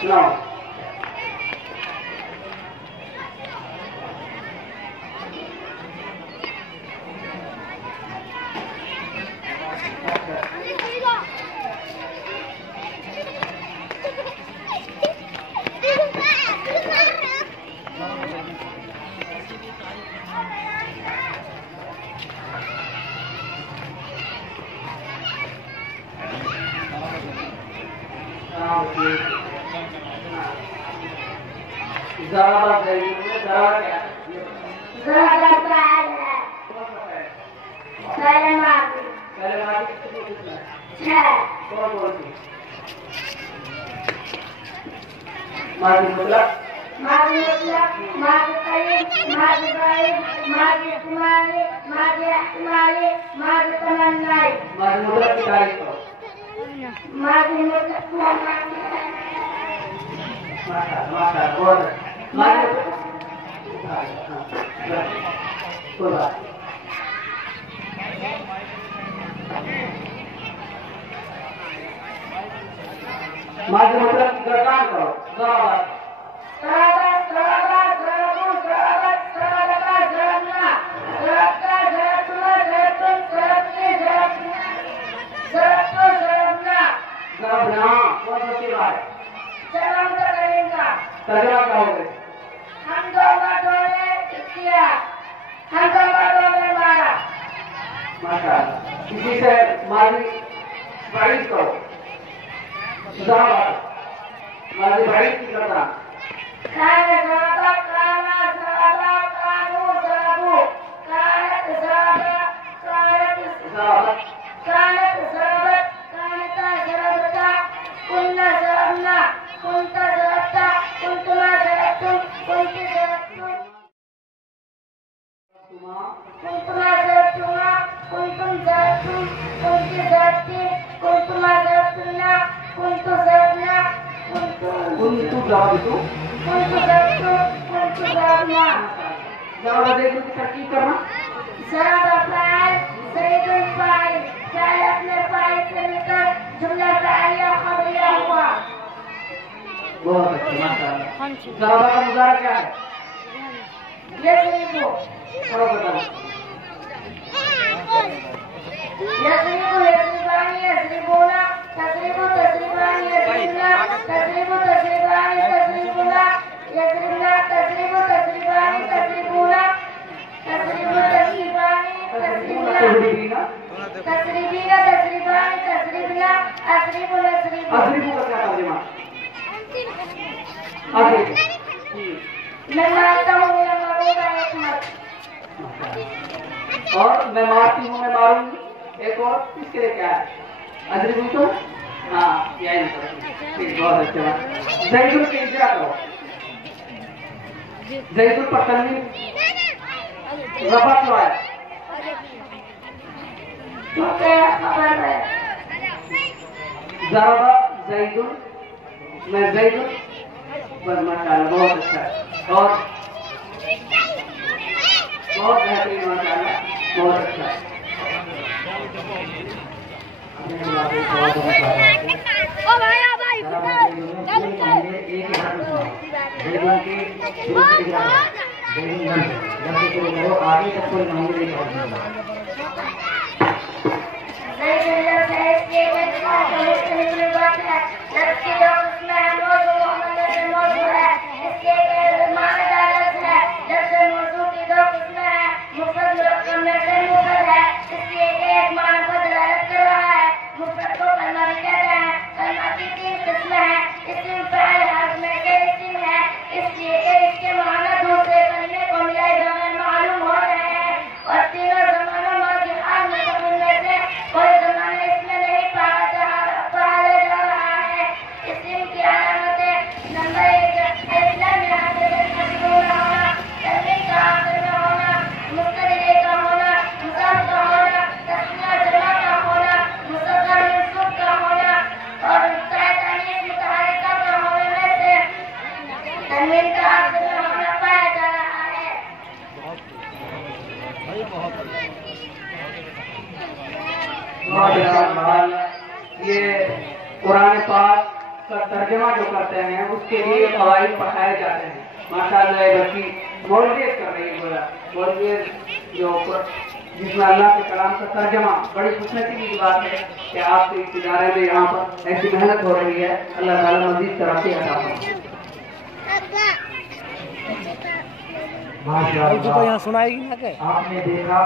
सुनाओ। ज़रा माजी मतलब गर्दान करो। तर्जमा क्या हो गए? हम दोनों ने किया, हम दोनों ने मारा। माशाअल्लाह। इसी से माजी बारिश करो। माजी बारिश की करना। काना ज़राबा काना ज़राबा कानू ज़राबू कानत ज़राबा कानत ज़राबत कानत ज़राबत कानता ज़राबता कुन्ना ज़राबना कुन्ता ज़राबता कुन्तुमा ज़राबतुम कुन्ति ज़राबतुम कुन्तुमा ज़राबतुमा कुन्तुम ज़राबतुम कुन्ति ज़राबती कुन्तुमा ज़राबतुन्ना कुन्तु ज़राबना कुन्तु ज़राबतु कुन्तु ज़राबतु कुन्तु ज़राबना। ज़रा देखो कि तरकीब करना। ज़राबा फ़ाइल ज़ैदुन फ़ाइल फ़ाइल अपने फ़ाइल से लेकर जुमला फ़ाइलिया ख़बरिया हुआ। बहुत अच्छे माशाअल्लाह। ज़राबा का मुज़ारा क्या है? यज़रिबु करो बताओ। यज़रिबु यज़रिबानी यज़रिबूना तज़रिबु तज़रिबानी यज़रिबना तज़रिबु तज़रिबानी तज़रिबूना यज़रिबना तज़रिबु तज़रिबानी तज़रिबूना तज़रिबु तज़रिबानी तज़रिबूना तज़रिबीना तज़रिबानी तज़रिबना अज़रिबु नज़रिबु। अज़रिबु का क्या तर्जुमा? अज़रिबु मैं मारता हूँ या मारूंगा एक मत। और मैं मारती हूँ मैं मारूंगी एक और। इसके लिए क्या है? अज़रिबु तो हाँ यही ना। ठीक बहुत अच्छे बात। ज़ैदुल की इजरा करो। ज़ैदुल पर तन्वीन रफ़ा क्यों आया? मुझे खबर है। ज़राबा ज़ैदुल मैं ज़ैदुल बस माशाअल्लाह बहुत अच्छा है और बहुत बेहतरीन माशाअल्लाह बहुत अच्छा है। ओ भाई आगे तक कोई मांगे ये कुरान पाक का तर्जमा जो करते हैं उसके लिए कवायद पढ़ाए जाते हैं। माशाअल्लाह ये बच्ची मौलवियत कर रही है। मौलवियत जो जिसमें अल्लाह के कलाम का तर्जमा, बड़ी खुशनसीबी की बात है कि आपके इस इदारे में यहाँ पर ऐसी मेहनत हो रही है। अल्लाह ताला मज़ीद तरक्की अता फरमाए। माशाअल्लाह यहाँ सुनाएगी ना क्या? आपने देखा